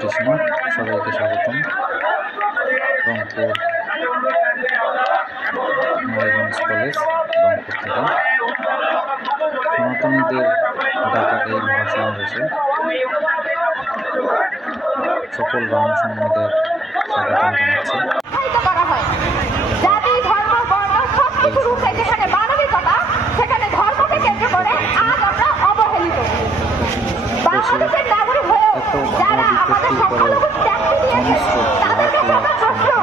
কৃষ্ণ, সবাইকে স্বাগতম। রংপুর মারিগঞ্জ কলেজ, রংপুর থেকে। সনাতনীদের ডাকা এই রয়েছে সকল রাম সম্মদের স্বাগতম জানাচ্ছি।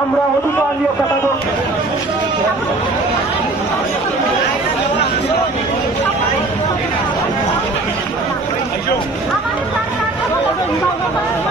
আমরা অনুদান নিয়ে কাটাবো Thank.